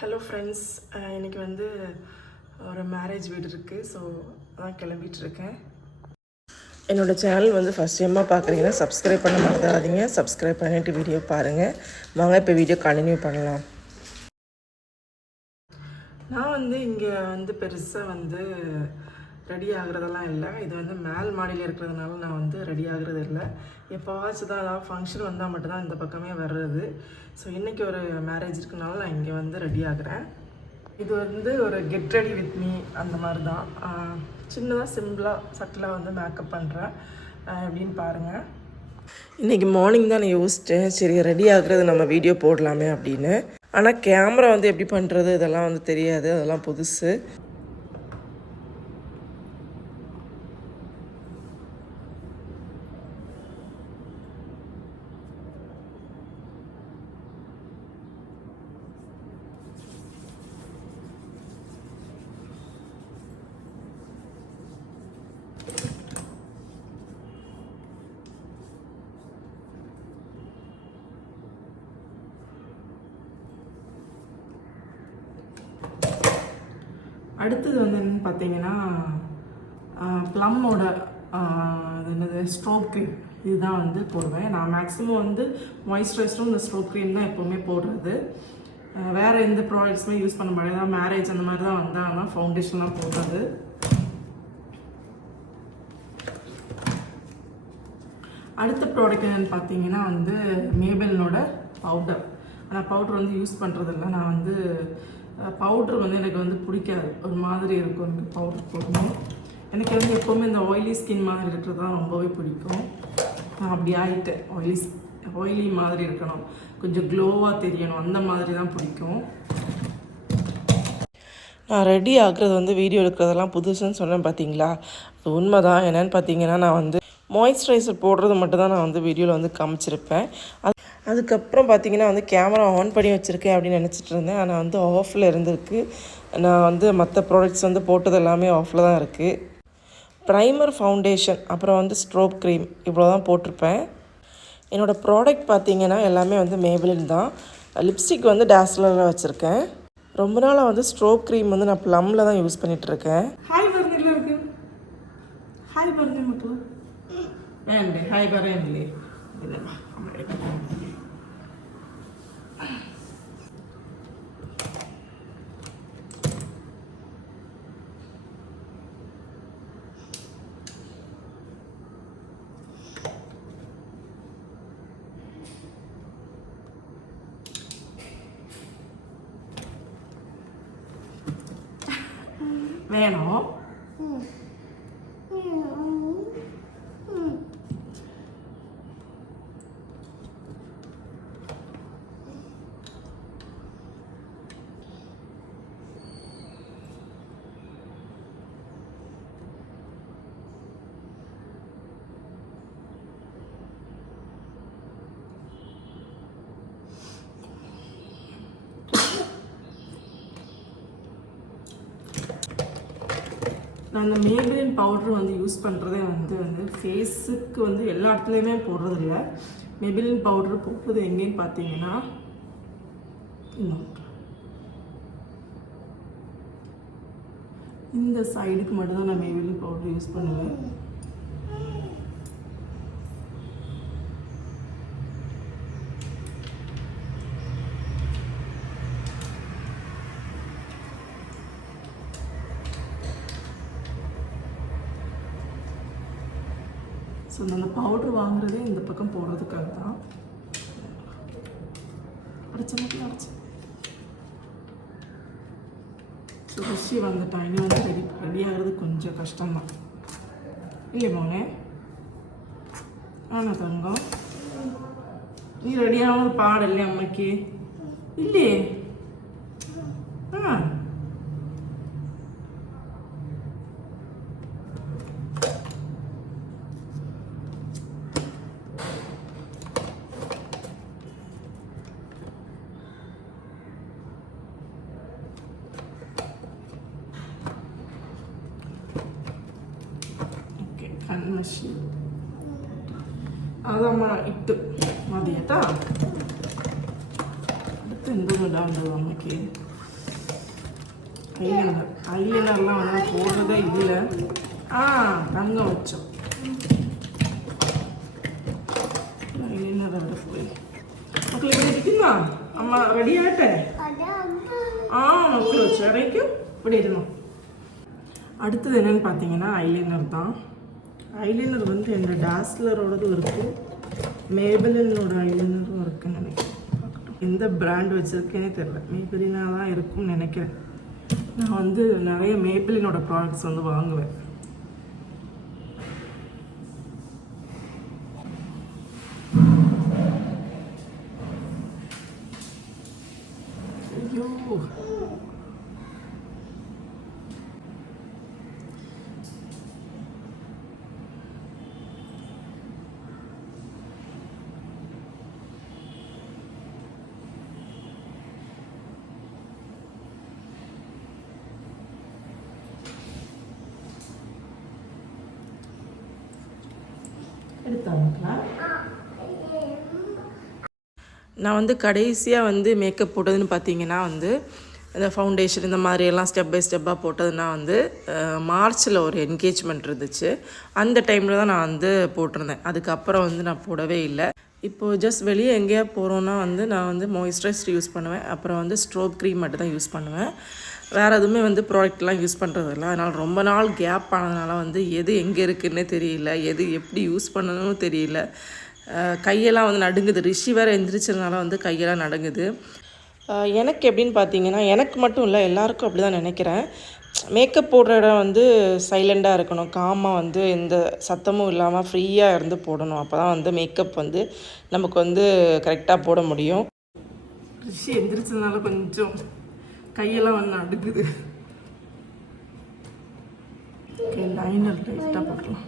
Hello friends, இன்றைக்கி வந்து ஒரு மேரேஜ் வீடு இருக்குது. ஸோ அதான் கிளம்பிகிட்ருக்கேன். என்னோடய சேனல் வந்து ஃபஸ்ட் டைமாக பார்க்குறீங்கன்னா சப்ஸ்கிரைப் பண்ண மறந்துடாதீங்க. சப்ஸ்கிரைப் பண்ணிவிட்டு வீடியோ பாருங்கள். வாங்க இப்போ வீடியோ கண்டினியூ பண்ணலாம். நான் வந்து இங்கே வந்து பெருசாக வந்து ரெடி ஆகுறதெல்லாம் இல்லை. இது வந்து மேல் மாடியில் இருக்கிறதுனால நான் வந்து ரெடி ஆகுறது இல்லை. எப்போவாச்சும் தான் ஏதாவது ஃபங்க்ஷன் வந்தால் மட்டும்தான் இந்த பக்கமே வர்றது. ஸோ இன்றைக்கி ஒரு மேரேஜ் இருக்கனால நான் இங்கே வந்து ரெடி ஆகுறேன். இது வந்து ஒரு கெட் ரெடி வித் மீ அந்த மாதிரி தான். சின்னதாக சிம்பிளாக சட்டில் வந்து மேக்கப் பண்ணுறேன். எப்படின்னு பாருங்கள். இன்றைக்கி மார்னிங் தான் நான் யோசித்தேன், சரி ரெடி ஆகுறது நம்ம வீடியோ போடலாமே அப்படின்னு. ஆனால் கேமரா வந்து எப்படி பண்ணுறது இதெல்லாம் வந்து தெரியாது, அதெல்லாம் புதுசு. அடுத்தது வந்து என்னென்னு பார்த்தீங்கன்னா ப்ளம்மோட அது என்னது ஸ்ட்ரோப் க்ரீம் இதுதான் வந்து போடுவேன். நான் மேக்ஸிமம் வந்து மாய்ஸ்சரைசரும் இந்த ஸ்ட்ரோப் க்ரீம் தான் எப்போவுமே போடுறது. வேறு எந்த ப்ராடக்ட்ஸுமே யூஸ் பண்ண மாட்டேன். ஏதாவது மேரேஜ் அந்த மாதிரி தான் வந்தாங்கன்னா ஃபவுண்டேஷன்லாம் போடுறது. அடுத்த ப்ராடக்ட் என்னென்னு பார்த்தீங்கன்னா வந்து மேபெலினோட பவுடர். ஆனால் பவுடர் வந்து யூஸ் பண்ணுறதில்ல. நான் வந்து பவுட்ரு வந்து எனக்கு வந்து பிடிக்காது, ஒரு மாதிரி இருக்கும் எனக்கு பவுடர் போடணும். எனக்கு வந்து எப்போவுமே இந்த ஆயிலி ஸ்கின் மாதிரி இருக்கிறது தான் ரொம்பவே பிடிக்கும். நான் அப்படி ஆகிட்டேன், ஆயிலி மாதிரி இருக்கணும், கொஞ்சம் க்ளோவாக தெரியணும், அந்த மாதிரி தான் பிடிக்கும். நான் ரெடி ஆகுறது வந்து வீடியோ எடுக்கிறதெல்லாம் புதுசுன்னு சொன்னேன் பார்த்தீங்களா, அது உண்மை தான். என்னென்னு பார்த்தீங்கன்னா நான் வந்து மாய்ஸ்சரைசர் போடுறது மட்டும் தான் நான் வந்து வீடியோவில் வந்து காமிச்சிருப்பேன். அதுக்கப்புறம் பார்த்தீங்கன்னா வந்து கேமரா ஆன் பண்ணி வச்சுருக்கேன் அப்படின்னு நினச்சிட்டு இருந்தேன். ஆனால் வந்து ஆஃபில் இருந்திருக்கு. நான் வந்து மற்ற ப்ராடக்ட்ஸ் வந்து போட்டது எல்லாமே ஆஃபில் தான் இருக்குது. ப்ரைமர், ஃபவுண்டேஷன், அப்புறம் வந்து ஸ்ட்ரோப் க்ரீம் இவ்வளோ தான் போட்டிருப்பேன். என்னோடய ப்ராடக்ட் பார்த்தீங்கன்னா எல்லாமே வந்து மேபெலின் தான். லிப்ஸ்டிக் வந்து டாஸ்லரில் வச்சுருக்கேன். ரொம்ப நாளாக வந்து ஸ்ட்ரோப் க்ரீம் வந்து நான் ப்ளம்மில் தான் யூஸ் பண்ணிகிட்ருக்கேன். ஹாய் பரந்தில் இருக்கு. ஹாய் பரந்தி மட்டும் வேண்டே. ஹாய் பரந்திலே இல்லைப்பா. வேணும். நான் இந்த மேபெலின் பவுட்ரு வந்து யூஸ் பண்ணுறதே வந்து ஃபேஸுக்கு வந்து எல்லா இடத்துலையுமே போடுறதில்ல. மேபெலின் பவுட்ரு போடுறது எங்கேன்னு பார்த்தீங்கன்னா இந்த சைடுக்கு மட்டும்தான் நான் மேபெலின் பவுட்ரு யூஸ் பண்ணுவேன். ஸோ அந்த பவுட்ரு வாங்குறதே இந்த பக்கம் போடுறதுக்காக தான். அடிச்சு ஸோ ரிஷி வந்துட்டான். இனி வந்து ரெடி ஆகிறது கொஞ்சம் கஷ்டம்தான் இல்லை போங்க. ஆனால் தங்கம் நீ ரெடியாகவும் பாடல அம்மைக்கு இல்லையே. ಕಣ್ಮಶಿ ಅದಮ್ಮ ಇಟ್ಟು ಮದಿಯತಾ അടുത്ത് എന്തും ഇടാണ്ടോ അമ്മയ്ക്ക്. ஐலைனர்லாம் வந்து போடுறதே இல்லை. தங்கம் வச்சோம். ஐலைனரை விட போய் மக்களுக்கு இருக்குமா? அம்மா ரெடி ஆகிட்டேன். மக்கள் வச்சு வரைக்கும் இப்படி இருக்கணும். அடுத்தது என்னென்னு பார்த்தீங்கன்னா ஐலைனர் தான். ஐலைனர் வந்து என்னோடய டாஸ்லரோடதும் இருக்குது, மேபலினோட ஐலைனரும் இருக்குன்னு நினைக்கிறேன். எந்த பிராண்ட் வச்சுருக்கேனே தெரியல. மேபலினாக தான் இருக்கும்னு நினைக்கிறேன். நான் வந்து நிறைய மேபலினோட ப்ராடக்ட்ஸ் வந்து வாங்குவேன். ஐயோ, நான் வந்து கடைசியாக வந்து மேக்கப் போட்டதுன்னு பார்த்தீங்கன்னா வந்து இந்த ஃபவுண்டேஷன் இந்த மாதிரியெல்லாம் ஸ்டெப் பை ஸ்டெப்பாக போட்டதுன்னா வந்து மார்ச்சில் ஒரு என்கேஜ்மெண்ட் இருந்துச்சு. அந்த டைமில் தான் நான் வந்து போட்டிருந்தேன். அதுக்கப்புறம் வந்து நான் போடவே இல்லை. இப்போது ஜஸ்ட் வெளியே எங்கேயா போகிறோன்னா வந்து நான் வந்து மாய்ஸ்சரைசர் யூஸ் பண்ணுவேன். அப்புறம் வந்து ஸ்ட்ரோப் க்ரீம் மட்டும் தான் யூஸ் பண்ணுவேன். வேறு எதுவுமே வந்து ப்ராடக்ட்லாம் யூஸ் பண்ணுறதில்ல. அதனால் ரொம்ப நாள் கேப் ஆனதுனால வந்து எது எங்கே இருக்குதுன்னே தெரியல, எது எப்படி யூஸ் பண்ணணும்னு தெரியல. கையெல்லாம் வந்து நடுங்குது. ரிஷி வேறு எந்திரிச்சதுனால வந்து கையெல்லாம் நடுங்குது. எனக்கு எப்படின்னு பார்த்தீங்கன்னா, எனக்கு மட்டும் இல்லை, எல்லாருக்கும் அப்படி தான் நினைக்கிறேன். மேக்கப் போடுற இடம் வந்து சைலண்டாக இருக்கணும், காமாக வந்து எந்த சத்தமும் இல்லாமல் ஃப்ரீயாக இருந்து போடணும். அப்போ தான் வந்து மேக்கப் வந்து நமக்கு வந்து கரெக்டாக போட முடியும். ரிஷி எந்திரிச்சதுனால கொஞ்சம் கையெல்லாம் வந்து நடுக்குது. லைனர் லைட்டாக போடலாம்.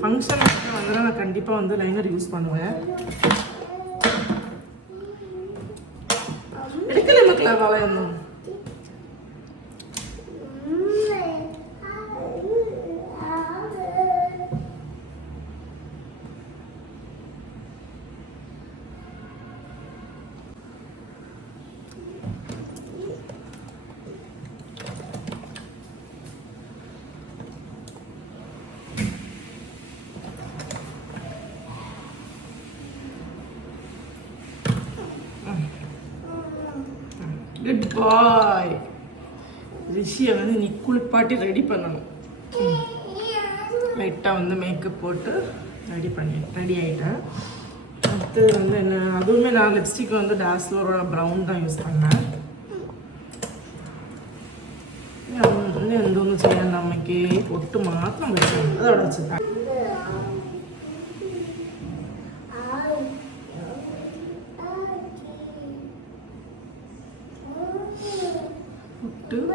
ஃபங்க்ஷனுக்கு வந்து நான் கண்டிப்பாக வந்து லைனர் யூஸ் பண்ணுவேன். எடுக்கல மக்களா வளையணும். குட் பாய். ரிஷியை வந்து நீ குளிப்பாட்டி ரெடி பண்ணணும். லைட்டாக வந்து மேக்கப் போட்டு ரெடி ஆகிட்டேன். அடுத்தது வந்து என்ன, அதுவுமே நான் லிப்ஸ்டிக் வந்து டாஸ்லரோட ப்ரௌன் தான் யூஸ் பண்ணேன். வந்து எந்தொன்று செய்ய நமக்கு பொட்டு மாத்திரம் வச்சுருந்தேன், அதோட வச்சுருக்கேன்.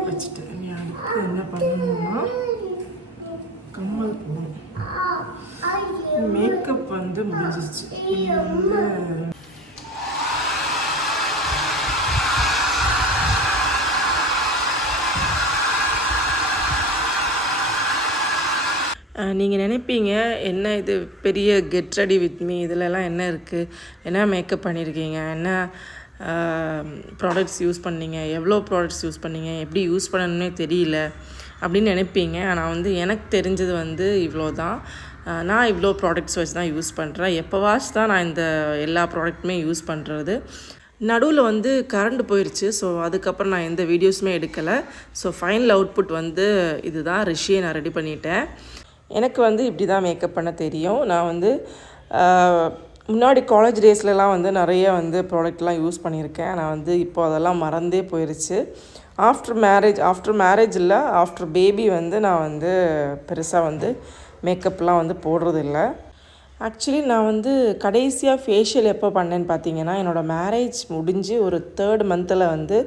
வச்சுட்டு நீ அடுத்து என்ன பண்ணணும்னா கம்மல் போடணும். மேக்கப் வந்து முடிஞ்சிருச்சு. நீங்கள் நினைப்பீங்க என்ன இது பெரிய கெட் ரெடி வித் மீ, இதிலலாம் என்ன இருக்குது, என்ன மேக்கப் பண்ணியிருக்கீங்க, என்ன ப்ராடக்ட்ஸ் யூஸ் பண்ணீங்க, எவ்வளோ ப்ராடக்ட்ஸ் யூஸ் பண்ணீங்க, எப்படி யூஸ் பண்ணணுன்னே தெரியல அப்படின்னு நினைப்பீங்க. ஆனால் வந்து எனக்கு தெரிஞ்சது வந்து இவ்வளோ தான். நான் இவ்வளோ ப்ராடக்ட்ஸ் வச்சு தான் யூஸ் பண்ணுறேன். எப்போவாச்சும் தான் நான் இந்த எல்லா ப்ராடக்ட்டுமே யூஸ் பண்ணுறது. நடுவில் வந்து கரண்ட் போயிடுச்சு. ஸோ அதுக்கப்புறம் நான் எந்த வீடியோஸுமே எடுக்கலை. ஸோ ஃபைனல் அவுட்புட் வந்து இதுதான். ரிஷியை நான் ரெடி பண்ணிட்டேன். எனக்கு வந்து இப்படி தான் மேக்கப் பண்ண தெரியும். நான் வந்து முன்னாடி காலேஜ் டேஸ்லலாம் வந்து நிறைய வந்து ப்ராடக்ட்லாம் யூஸ் பண்ணியிருக்கேன். நான் வந்து இப்போ அதெல்லாம் மறந்தே போயிடுச்சு. ஆஃப்டர் மேரேஜ் இல்லை, ஆஃப்டர் பேபி வந்து நான் வந்து பெருசாக வந்து மேக்கப்லாம் வந்து போடுறதில்ல. ஆக்சுவலி நான் வந்து கடைசியாக ஃபேஷியல் எப்போ பண்ணேன்னு பார்த்தீங்கன்னா, என்னோடய மேரேஜ் முடிஞ்சு ஒரு 3rd மந்தில் வந்து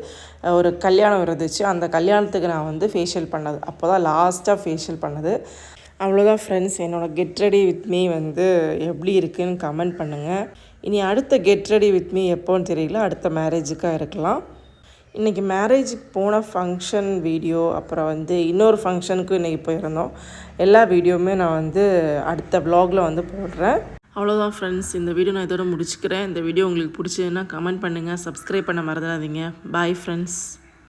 ஒரு கல்யாணம் இருந்துச்சு. அந்த கல்யாணத்துக்கு நான் வந்து ஃபேஷியல் பண்ணது. அப்போ தான் லாஸ்ட்டாக ஃபேஷியல் பண்ணது. அவ்வளோதான் ஃப்ரெண்ட்ஸ். என்னோடய கெட் ரெடி வித் மீ வந்து எப்படி இருக்குதுன்னு கமெண்ட் பண்ணுங்கள். இனி அடுத்த கெட் ரெடி வித் மீ எப்போன்னு தெரியல, அடுத்த மேரேஜுக்காக இருக்கலாம். இன்றைக்கி மேரேஜுக்கு போன ஃபங்க்ஷன் வீடியோ, அப்புறம் வந்து இன்னொரு ஃபங்க்ஷனுக்கும் இன்றைக்கி போயிருந்தோம். எல்லா வீடியோவுமே நான் வந்து அடுத்த வ்ளாகில் வந்து போடுறேன். அவ்வளோதான் ஃப்ரெண்ட்ஸ், இந்த வீடியோ நான் இதோட முடிச்சுக்கிறேன். இந்த வீடியோ உங்களுக்கு பிடிச்சதுன்னா கமெண்ட் பண்ணுங்கள், சப்ஸ்கிரைப் பண்ண மறந்துடாதீங்க. Bye friends.